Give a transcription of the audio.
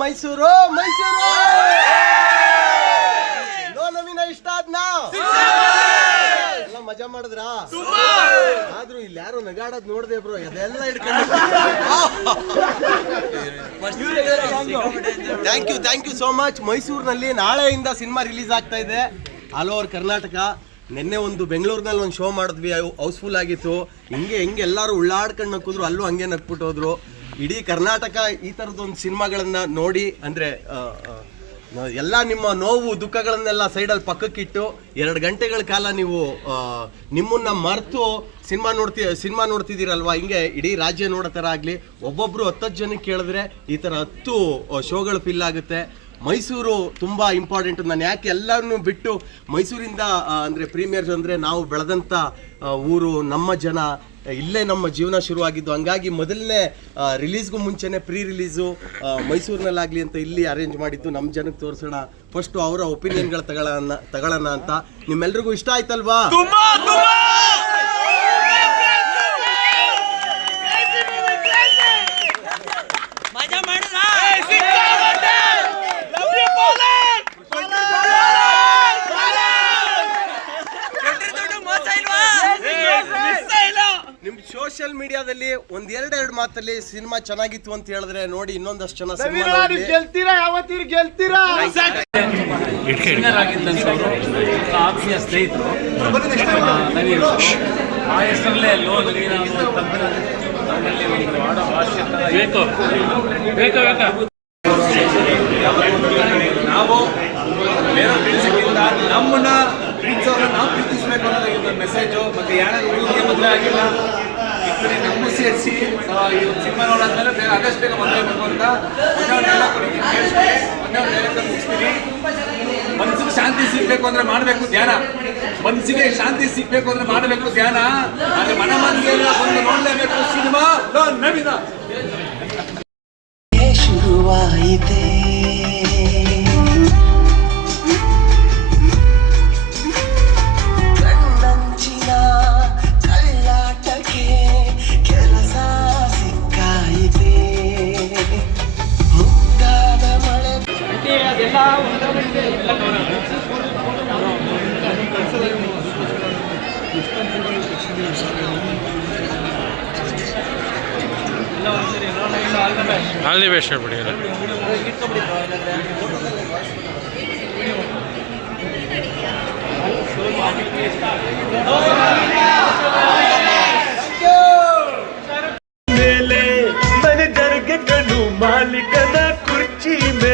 Mysuru Mysuru no ನವೀನ ಇಷ್ಟ ಆದ್ನಾ ಎಲ್ಲ ಮಜಾ ಮಾಡಿದ್ರಾ ಆದ್ರೂ ಇಲ್ಲಿ ಯಾರು ನಗಾಡೋದ್ ನೋಡ್ದೆ ಬ್ರೋ ಅದೆಲ್ಲ ಹಿಡ್ಕೊಂಡು ಥ್ಯಾಂಕ್ ಯು ಸೋ ಮಚ್. ಮೈಸೂರಿನಲ್ಲಿ ನಾಳೆಯಿಂದ ಸಿನಿಮಾ ರಿಲೀಸ್ ಆಗ್ತಾ ಇದೆ ಆಲ್ ಓವರ್ ಕರ್ನಾಟಕ. ನಿನ್ನೆ ಒಂದು ಬೆಂಗಳೂರಿನಲ್ಲಿ ಒಂದು ಶೋ ಮಾಡಿದ್ವಿ, ಹೌಸ್ಫುಲ್ ಆಗಿತ್ತು. ಹೆಂಗೆ ಎಲ್ಲರೂ ಉಳ್ಳಾಡ್ಕೊಂಡು ನಕ್ಕಿದ್ರು, ಅಲ್ಲೂ ಹಂಗೆ ನಕ್ಬಿಟ್ಟು ಹೋದ್ರು. ಇಡೀ ಕರ್ನಾಟಕ ಈ ಥರದೊಂದು ಸಿನಿಮಾಗಳನ್ನ ನೋಡಿ ಅಂದರೆ ಎಲ್ಲ ನಿಮ್ಮ ನೋವು ದುಃಖಗಳನ್ನೆಲ್ಲ ಸೈಡಲ್ಲಿ ಪಕ್ಕಕ್ಕಿಟ್ಟು 2 ಗಂಟೆಗಳ ಕಾಲ ನೀವು ನಿಮ್ಮನ್ನ ಮರೆತು ಸಿನಿಮಾ ನೋಡ್ತಿದ್ದೀರಲ್ವಾ. ಹಿಂಗೆ ಇಡೀ ರಾಜ್ಯ ನೋಡೋ ಥರ ಆಗಲಿ. ಒಬ್ಬೊಬ್ಬರು 10 ಜನಕ್ಕೆ ಕೇಳಿದ್ರೆ ಈ ಥರ 10 ಶೋಗಳು ಫಿಲ್ ಆಗುತ್ತೆ. ಮೈಸೂರು ತುಂಬ ಇಂಪಾರ್ಟೆಂಟು. ನಾನು ಯಾಕೆ ಎಲ್ಲರನ್ನೂ ಬಿಟ್ಟು ಮೈಸೂರಿಂದ ಅಂದರೆ ಪ್ರೀಮಿಯರ್ಸ್ ಅಂದರೆ ನಾವು ಬೆಳೆದಂಥ ಊರು, ನಮ್ಮ ಜನ, ಇಲ್ಲೇ ನಮ್ಮ ಜೀವನ ಶುರುವಾಗಿದ್ದು. ಹಂಗಾಗಿ ಮೊದಲನೇ ರಿಲೀಸ್ಗೂ ಮುಂಚೆನೇ ಪ್ರೀ ರಿಲೀಸು ಮೈಸೂರಿನಲ್ಲಾಗಲಿ ಅಂತ ಇಲ್ಲಿ ಅರೇಂಜ್ ಮಾಡಿದ್ದು. ನಮ್ಮ ಜನಕ್ಕೆ ತೋರಿಸೋಣ, ಫಸ್ಟು ಅವರ ಒಪಿನಿಯನ್ಗಳು ತಗೊಳ್ಳೋಣ ಅಂತ. ನಿಮ್ಮೆಲ್ರಿಗೂ ಇಷ್ಟ ಆಯ್ತಲ್ವಾ? ಸೋಷಿಯಲ್ ಮೀಡಿಯಾದಲ್ಲಿ 1-2 ಮಾತಲ್ಲಿ ಸಿನಿಮಾ ಚೆನ್ನಾಗಿತ್ತು ಅಂತ ಹೇಳಿದ್ರೆ ನೋಡಿ ಇನ್ನೊಂದಷ್ಟು ಜನ ಗೆಲ್ತೀರಾ, ಯಾವತ್ತೀರು ಗೆಲ್ತೀರಾ. ಆತ್ಮೀಯ ಸ್ನೇಹಿತರು ಆ ಹೆಸರಲ್ಲೇ ನಮ್ಮಲ್ಲಿ ಒಂದು ಆಡ ಭಾಷೆ ನಾವು ಬೇರೆ ಪ್ರೀತಿಸಕ್ಕಿಂತ ನಮ್ಮನ್ನ ಪ್ರೀತಿಸೋರು ನಾವು ಪ್ರೀತಿಸಬೇಕು ಅನ್ನೋದು ಒಂದು ಮೆಸೇಜು. ಮತ್ತು ಯಾರು ಊರಿಗೆ ಮದುವೆ ಆಗಿಲ್ಲ ಇಬ್ಬರಿ ನಮ್ಮ ಸೇರಿಸಿ ಈ ಒಂದು ಸಿನಿಮಾ ನೋಡಾದ್ಮೇಲೆ ಆದಷ್ಟು ಬೇಗ ಮದುವೆ ಆಗಬೇಕು ಅಂತ ಮುಗಿಸ್ತೀನಿ. ಮನಸ್ಸಿಗೆ ಶಾಂತಿ ಸಿಗಬೇಕು ಅಂದರೆ ಮಾಡಬೇಕು ಧ್ಯಾನ. ಮನಸ್ಸಿಗೆ ಶಾಂತಿ ಸಿಗಬೇಕು ಅಂದರೆ ಮಾಡಬೇಕು ಧ್ಯಾನ. ಆದರೆ ಮನ ಮಂದಿಗೆಲ್ಲ ಬಂದು ನೋಡಲೇಬೇಕು ಸಿನಿಮಾ ನವೀನ. ಶುರುವಾಯಿತೆ ಕಣ್ಣಂಚಿನ ಕಳ್ಳಾಟಕ್ಕೆ ಕೆಲಸ ಸಿಕ್ಕಾಯಿತೆ. ಮುದ್ದಾದ ಮಳೆ ಆಲ್ ದಿ ಬೆಸ್ಟ್ ಹೇಳ್ಬಿಡಿ. ಮೇಲೆ ಮನೆ ಜರ್ಗೆ ಕಣ್ಣು ಮಾಲೀಕನ ಕುರ್ಚಿ ಮೇಲೆ